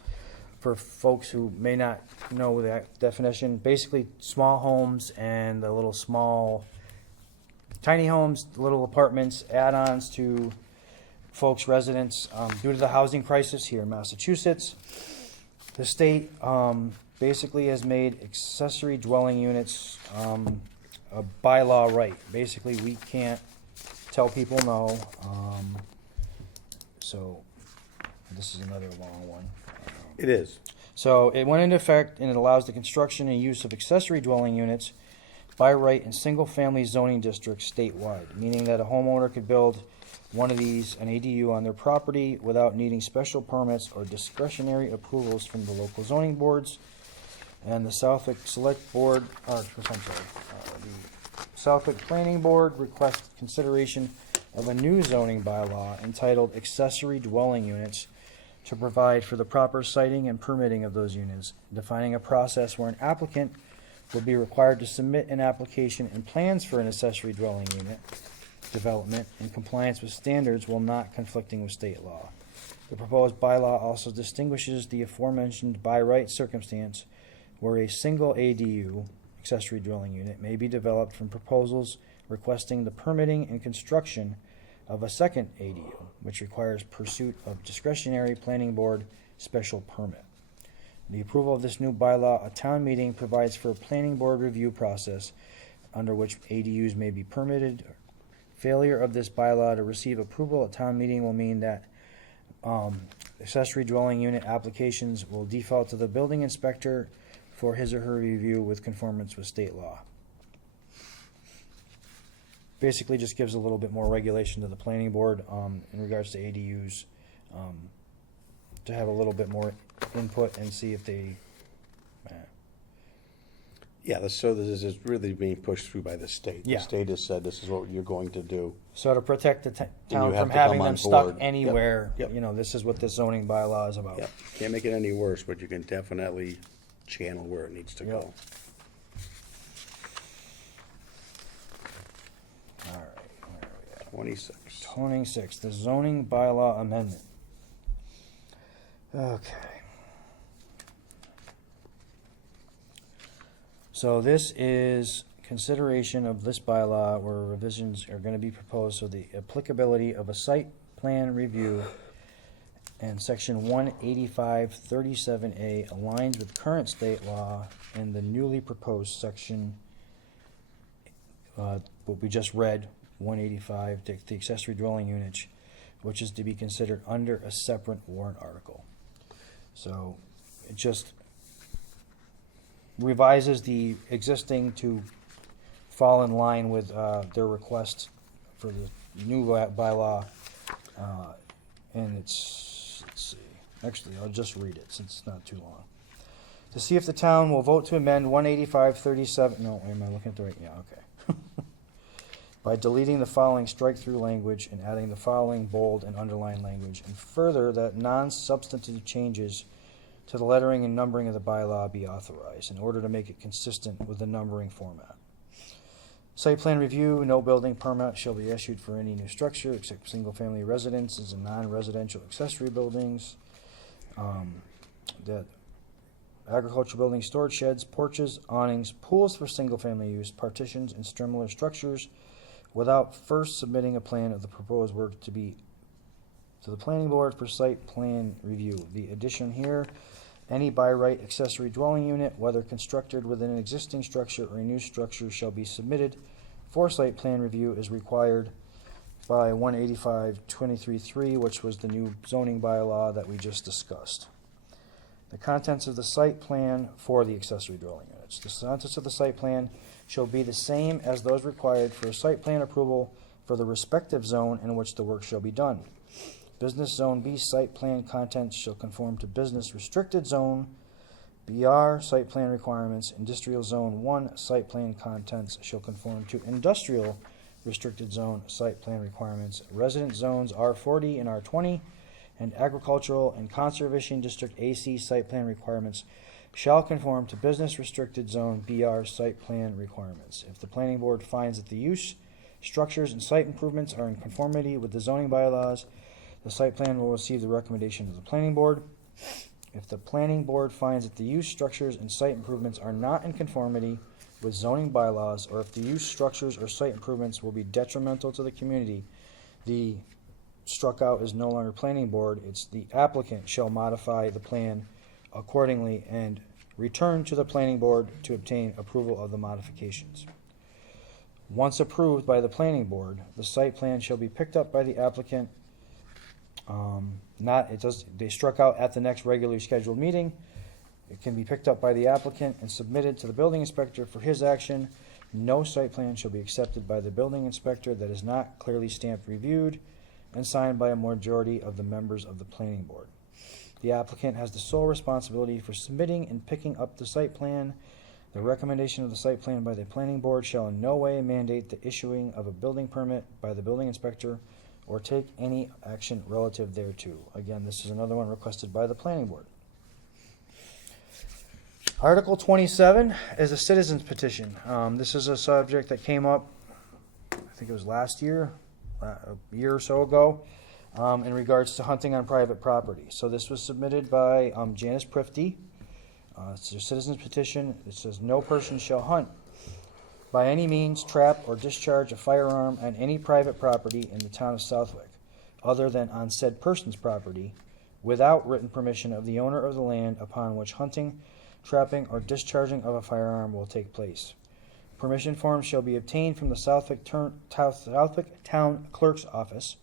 For folks who may not know that definition, basically small homes and the little small, tiny homes, little apartments, add-ons to folks' residents. Due to the housing crisis here in Massachusetts, the state basically has made accessory dwelling units a bylaw right. Basically, we can't tell people no. So this is another long one. It is. So it went into effect, and it allows the construction and use of accessory dwelling units by right in single-family zoning districts statewide, meaning that a homeowner could build one of these, an ADU, on their property without needing special permits or discretionary approvals from the local zoning boards. And the Southwick Select Board, the Southwick Planning Board requests consideration of a new zoning bylaw entitled Accessory Dwelling Units to provide for the proper siting and permitting of those units, defining a process where an applicant will be required to submit an application and plans for an accessory dwelling unit development in compliance with standards while not conflicting with state law. The proposed bylaw also distinguishes the aforementioned by right circumstance where a single ADU, accessory dwelling unit, may be developed from proposals requesting the permitting and construction of a second ADU, which requires pursuit of discretionary planning board special permit. The approval of this new bylaw, a town meeting provides for a planning board review process under which ADUs may be permitted. Failure of this bylaw to receive approval at town meeting will mean that accessory dwelling unit applications will default to the building inspector for his or her review with conformance with state law. Basically just gives a little bit more regulation to the planning board in regards to ADUs, to have a little bit more input and see if they... Yeah, so this is really being pushed through by the state. Yeah. The state has said this is what you're going to do. So to protect the town have from to having come them on stuck board. anywhere, Yep. you know, this is what this zoning bylaw is about. Yep. Can't make it any worse, but you can definitely channel where it needs to Yep. go. All right, where are we at? 26. 26, the zoning bylaw amendment. Okay. So this is consideration of this bylaw where revisions are going to be proposed, so the applicability of a site plan review and section 18537A aligns with current state law and the newly proposed section, what we just read, 185, the accessory dwelling unit, which is to be considered under a separate warrant article. So it just revises the existing to fall in line with their request for the new bylaw. And it's, let's see, actually, I'll just read it since it's not too long. To see if the town will vote to amend 18537, no, am I looking at the right, yeah, okay. By deleting the following strike-through language and adding the following bold and underlined language, and further that non-substantive changes to the lettering and numbering of the bylaw be authorized in order to make it consistent with the numbering format. Site plan review, no building permit shall be issued for any new structure except single-family residences and non-residential accessory buildings. That agricultural buildings, storage sheds, porches, awnings, pools for single-family use, partitions, and similar structures without first submitting a plan of the proposed work to the planning board for site plan review. The addition here, any by right accessory dwelling unit, whether constructed within an existing structure or a new structure, shall be submitted for site plan review as required by 185-23-3, which was the new zoning bylaw that we just discussed. The contents of the site plan for the accessory dwelling units. The contents of the site plan shall be the same as those required for site plan approval for the respective zone in which the work shall be done. Business Zone B site plan contents shall conform to Business Restricted Zone BR site plan requirements. Industrial Zone 1 site plan contents shall conform to Industrial Restricted Zone site plan requirements. Resident Zones R40 and R20 and Agricultural and Conservation District AC site plan requirements shall conform to Business Restricted Zone BR site plan requirements. If the planning board finds that the use structures and site improvements are in conformity with the zoning bylaws, the site plan will receive the recommendation of the planning board. If the planning board finds that the use, structures, and site improvements are not in conformity with zoning bylaws, or if the use, structures, or site improvements will be detrimental to the community, the struck out is no longer planning board, it's the applicant shall modify the plan accordingly and return to the planning board to obtain approval of the modifications. Once approved by the planning board, the site plan shall be picked up by the applicant. They struck out at the next regularly scheduled meeting. It can be picked up by the applicant and submitted to the building inspector for his action. No site plan shall be accepted by the building inspector that is not clearly stamped, reviewed, and signed by a majority of the members of the planning board. The applicant has the sole responsibility for submitting and picking up the site plan. The recommendation of the site plan by the planning board shall in no way mandate the issuing of a building permit by the building inspector or take any action relative thereto. Again, this is another one requested by the planning board. Article 27 is a citizen's petition. This is a subject that came up, I think it was last year, a year or so ago, in regards to hunting on private property. So this was submitted by Janice Prifty. It's a citizen's petition. It says, no person shall hunt by any means, trap, or discharge a firearm on any private property in the town of Southwick, other than on said person's property, without written permission of the owner of the land upon which hunting, trapping, or discharging of a firearm will take place. Permission forms shall be obtained from the Southwick Town Clerk's Office.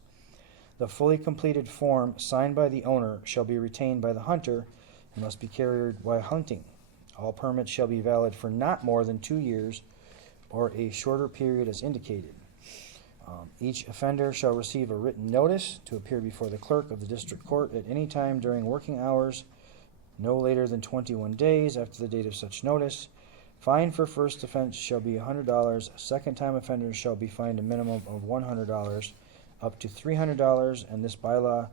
The fully completed form signed by the owner shall be retained by the hunter and must be carried while hunting. All permits shall be valid for not more than 2 years or a shorter period as indicated. Each offender shall receive a written notice to appear before the clerk of the district court at any time during working hours, no later than 21 days after the date of such notice. Fine for first offense shall be $100. Second-time offenders shall be fined a minimum of $100 up to $300, and this bylaw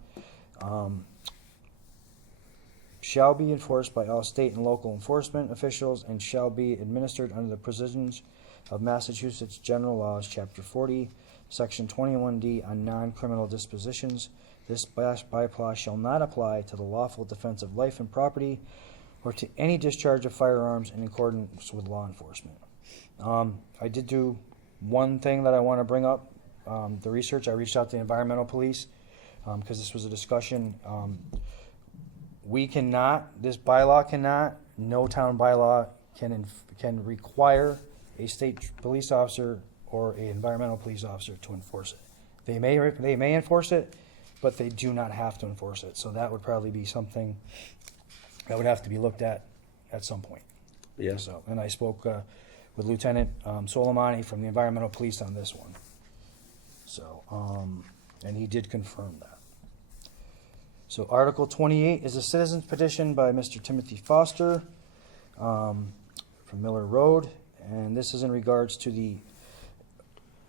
shall be enforced by all state and local enforcement officials and shall be administered under the provisions of Massachusetts General Laws, Chapter 40, Section 21D on non-criminal dispositions. This bylaw shall not apply to the lawful defense of life and property or to any discharge of firearms in accordance with law enforcement. I did do one thing that I want to bring up. The research, I reached out to the environmental police because this was a discussion. This bylaw cannot, no town bylaw can require a state police officer or an environmental police officer to enforce it. They may enforce it, but they do not have to enforce it. So that would probably be something that would have to be looked at some point. Yeah. So, and I spoke with Lieutenant Soleimani from the environmental police on this one. So, and he did confirm that. So Article 28 is a citizen's petition by Mr. Timothy Foster from Miller Road, and this is in regards to the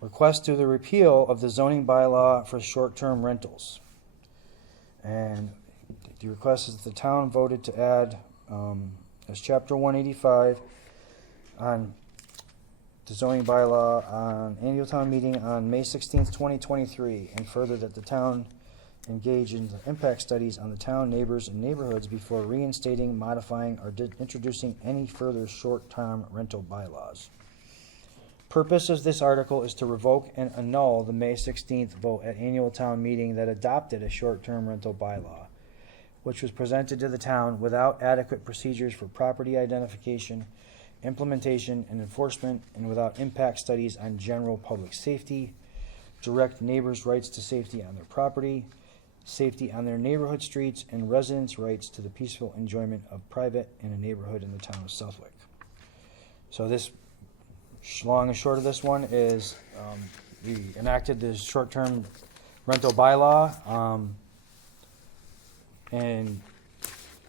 request to the repeal of the zoning bylaw for short-term rentals. And the request is that the town voted to add as Chapter 185 on the zoning bylaw on annual town meeting on May 16th, 2023, and further that the town engage in the impact studies on the town, neighbors, and neighborhoods before reinstating, modifying, or introducing any further short-term rental bylaws. Purpose of this article is to revoke and annul the May 16th vote at annual town meeting that adopted a short-term rental bylaw, which was presented to the town without adequate procedures for property identification, implementation, and enforcement, and without impact studies on general public safety, direct neighbors' rights to safety on their property, safety on their neighborhood streets, and residents' rights to the peaceful enjoyment of private in a neighborhood in the town of Southwick. So this, long and short of this one is we enacted this short-term rental bylaw, and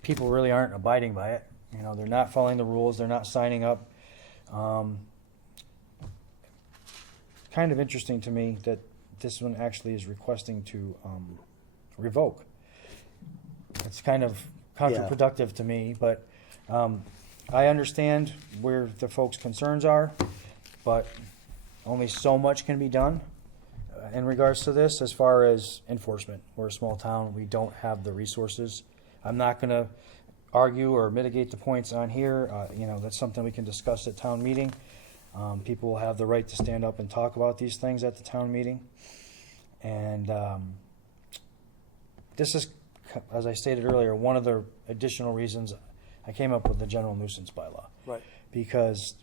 people really aren't abiding by it. You know, they're not following the rules. They're not signing up. Kind of interesting to me that this one actually is requesting to revoke. It's kind of counterproductive to me, but I understand where the folks' concerns are, but only so much can be done in regards to this as far as enforcement. We're a small town. We don't have the resources. I'm not going to argue or mitigate the points on here. That's something we can discuss at town meeting. People will have the right to stand up and talk about these things at the town meeting. And this is, as I stated earlier, one of the additional reasons I came up with the general nuisance bylaw. Right. Because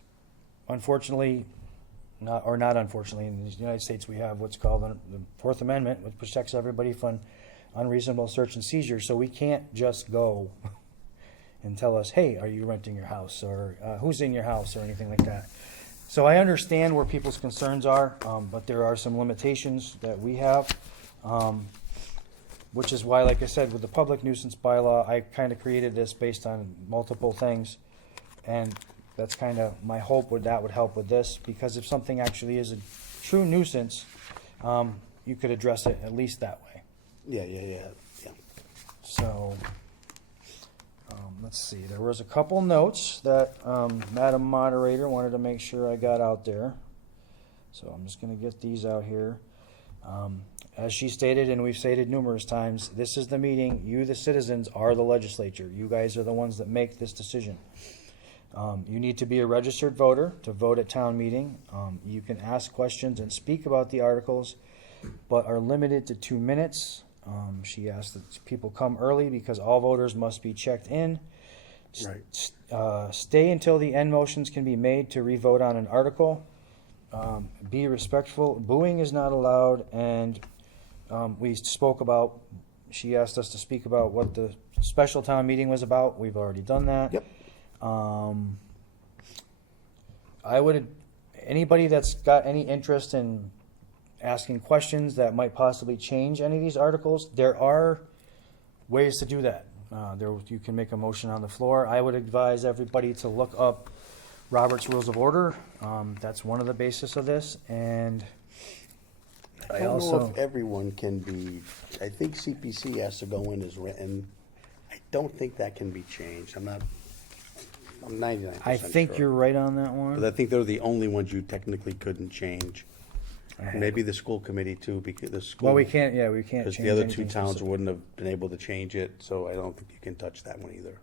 unfortunately, not unfortunately, in the United States we have what's called the Fourth Amendment, which protects everybody from unreasonable search and seizure. So we can't just go and tell us, hey, are you renting your house, or who's in your house, or anything like that. So I understand where people's concerns are, but there are some limitations that we have, which is why, like I said, with the public nuisance bylaw, I kind of created this based on multiple things. And that's kind of my hope that would help with this, because if something actually is a true nuisance, you could address it at least that way. Yeah. So, let's see, there was a couple notes that Madam Moderator wanted to make sure I got out there. So I'm just going to get these out here. As she stated, and we've stated numerous times, this is the meeting. You, the citizens, are the legislature. You guys are the ones that make this decision. You need to be a registered voter to vote at town meeting. You can ask questions and speak about the articles, but are limited to 2 minutes. She asked that people come early because all voters must be checked in. Right. Stay until the end motions can be made to re-vote on an article. Be respectful. Booing is not allowed. And she asked us to speak about what the special town meeting was about. We've already done that. Yep. Anybody that's got any interest in asking questions that might possibly change any of these articles, there are ways to do that. You can make a motion on the floor. I would advise everybody to look up Robert's Rules of Order. That's one of the basis of this. And I don't know if everyone can be, I think CPC has to go in as written. I don't think that can be changed. I'm 99% I think sure. you're right on that one. But I think they're the only ones you technically couldn't change. Maybe the school committee too, because the school. Well, we can't change because the other two anything towns specific. wouldn't have been able to change it, so I don't think you can touch that one either.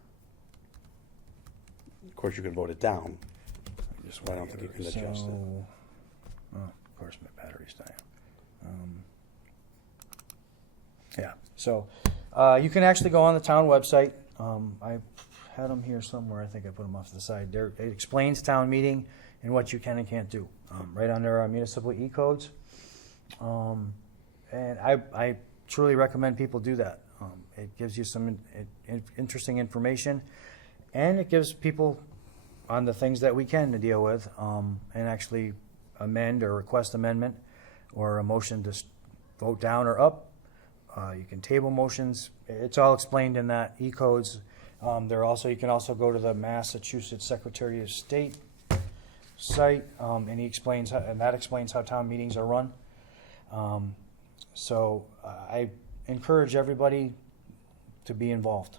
Of course, you can vote it down. I don't think you can adjust it. Oh, of course, my battery's dying. Yeah, so you can actually go on the town website. I had them here somewhere. I think I put them off to the side. It explains town meeting and what you can and can't do, right under our municipal e-codes. And I truly recommend people do that. It gives you some interesting information, and it gives people on the things that we can to deal with, and actually amend or request amendment or a motion to vote down or up. You can table motions. It's all explained in that e-codes. You can also go to the Massachusetts Secretary of State site, and that explains how town meetings are run. So I encourage everybody to be involved.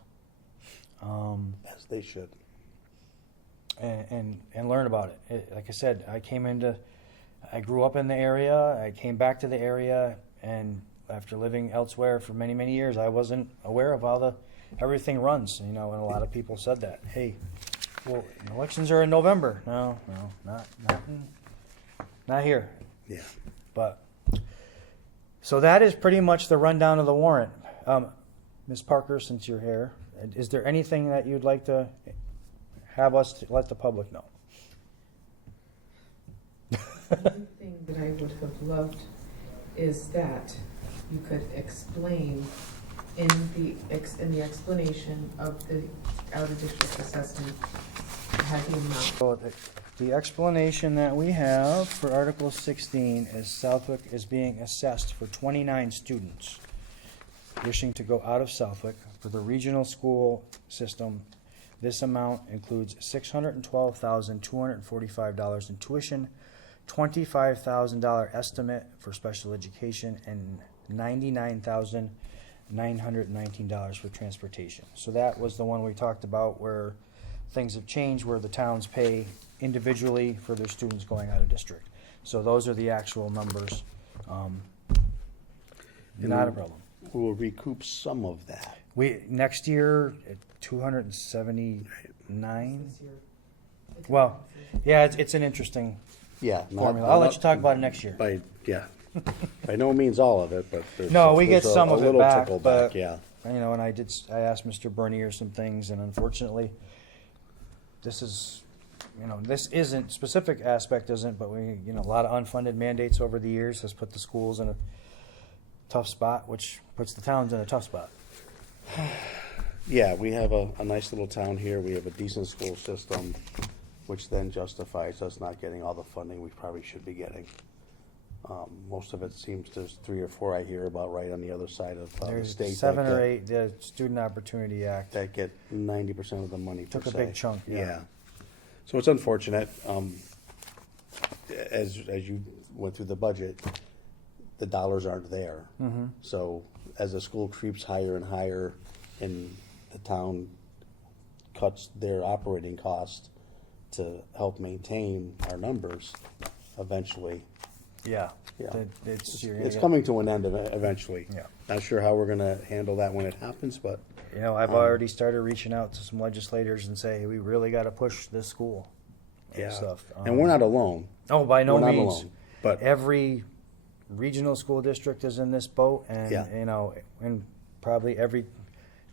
As they should. And learn about it. Like I said, I grew up in the area. I came back to the area, and after living elsewhere for many, many years, I wasn't aware of how everything runs. And a lot of people said that. Hey, well, elections are in November. No, not here. Yeah. But so that is pretty much the rundown of the warrant. Ms. Parker, since you're here, is there anything that you'd like to have us let the public know? One thing that I would have loved is that you could explain in the explanation of the out-of-district assessment, had the amount. So the explanation that we have for Article 16 is Southwick is being assessed for 29 students wishing to go out of Southwick for the regional school system. This amount includes $612,245 in tuition, $25,000 estimate for special education, and $99,919 for transportation. So that was the one we talked about where things have changed, where the towns pay individually for their students going out of district. So those are the actual numbers. And Not a then problem. We will recoup some of that. Next year, 279. This year, it's Well, confusion. yeah, it's an interesting Yeah. formula. I'll let you talk about it next year. Yeah. By no means all of it, but there's. No, we get there's some a of it little back, tickle but- Yeah. You know, and I asked Mr. Bernier some things, and unfortunately, this isn't, specific aspect isn't, but a lot of unfunded mandates over the years has put the schools in a tough spot, which puts the towns in a tough spot. Yeah, we have a nice little town here. We have a decent school system, which then justifies us not getting all the funding we probably should be getting. Most of it seems there's 3 or 4 I hear about right on the other side of the There's state. 7 that or get- 8, the Student Opportunity Act. That get 90% of the money per Took a se. big chunk, yeah. So it's unfortunate. As you went through the budget, the dollars aren't there. Mm-hmm. So as the school creeps higher and higher, and the town cuts their operating cost to help maintain our numbers, eventually, Yeah. Yeah. You're gonna it's get- coming to an end eventually. Yeah. Not sure how we're gonna handle that when it happens, but I've already started reaching out to some legislators and say, we really got to push this school and yeah. stuff. And we're not alone. Oh, by no we're not means. alone, but Every regional school district is in this boat, and Yeah. and probably every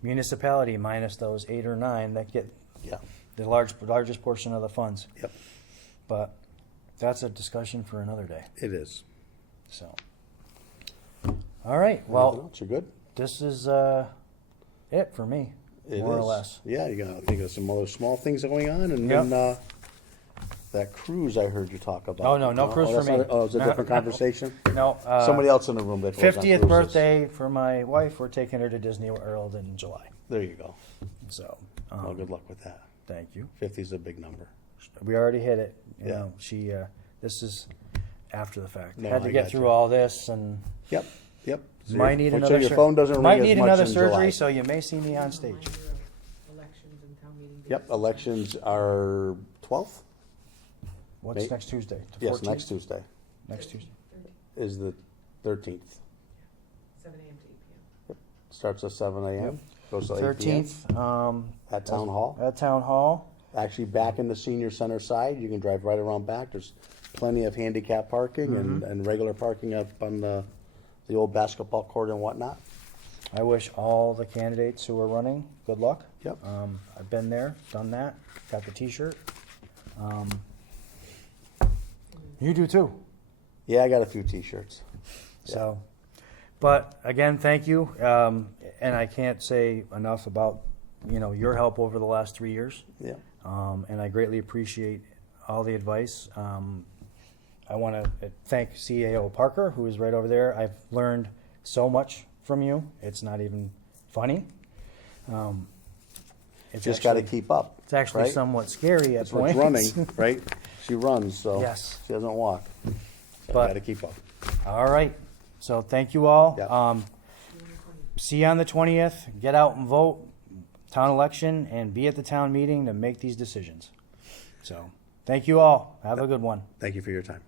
municipality, minus those 8 or 9 that get yeah, the largest portion of the funds. yep, But that's a discussion for another day. it is. So, all right. Anything Well, else? You're good? this is it for me, It more or is. less. Yeah, you gotta think of some other small things going on, and Yep. then that cruise I heard you talk about. Oh, no cruise for that's me. not- Oh, it's a No, different no. conversation. No, Somebody else in the room that goes on 50th cruises. birthday for my wife. We're taking her to Disney World in July. There you go. So, Well, good luck with that. thank you. 50 is a big number. We already hit it. Yeah. She. This is after the fact. No, Had to I get got through you. all this, and So might need so another. your phone doesn't might ring need as much another in July. surgery, so you may see me on stage. Reminder of elections and town meeting dates. Yep, elections are 12th? What's May- next Tuesday? The Yes, 14th? next Tuesday Next Tuesday. is the 13th. 7 a.m. to 8 p.m. Starts at 7 a.m., Yep. goes to 8 p.m. 13th. At Town Hall. At Town Hall. Actually, back in the senior center side, you can drive right around back. There's plenty of handicap parking Mm-hmm. and regular parking up on the old basketball court and whatnot. I wish all the candidates who are running good luck. Yep. I've been there, done that, got the T-shirt. You do too. Yeah, I got a few T-shirts. So, but again, thank you. And I can't say enough about your help over the last 3 years. Yeah. And I greatly appreciate all the advice. I want to thank CAO Parker, who is right over there. I've learned so much from you. It's not even funny. It's Just got to actually- keep up. It's actually right? somewhat scary at That's what's points. running, right? She runs, so Yes. she doesn't walk. So But- got to keep up. All right. So thank you all. Yeah. See you on the 20th. Get out and vote. Town election, and be at the town meeting to make these decisions. So thank you all. Have a good one. Thank you for your time.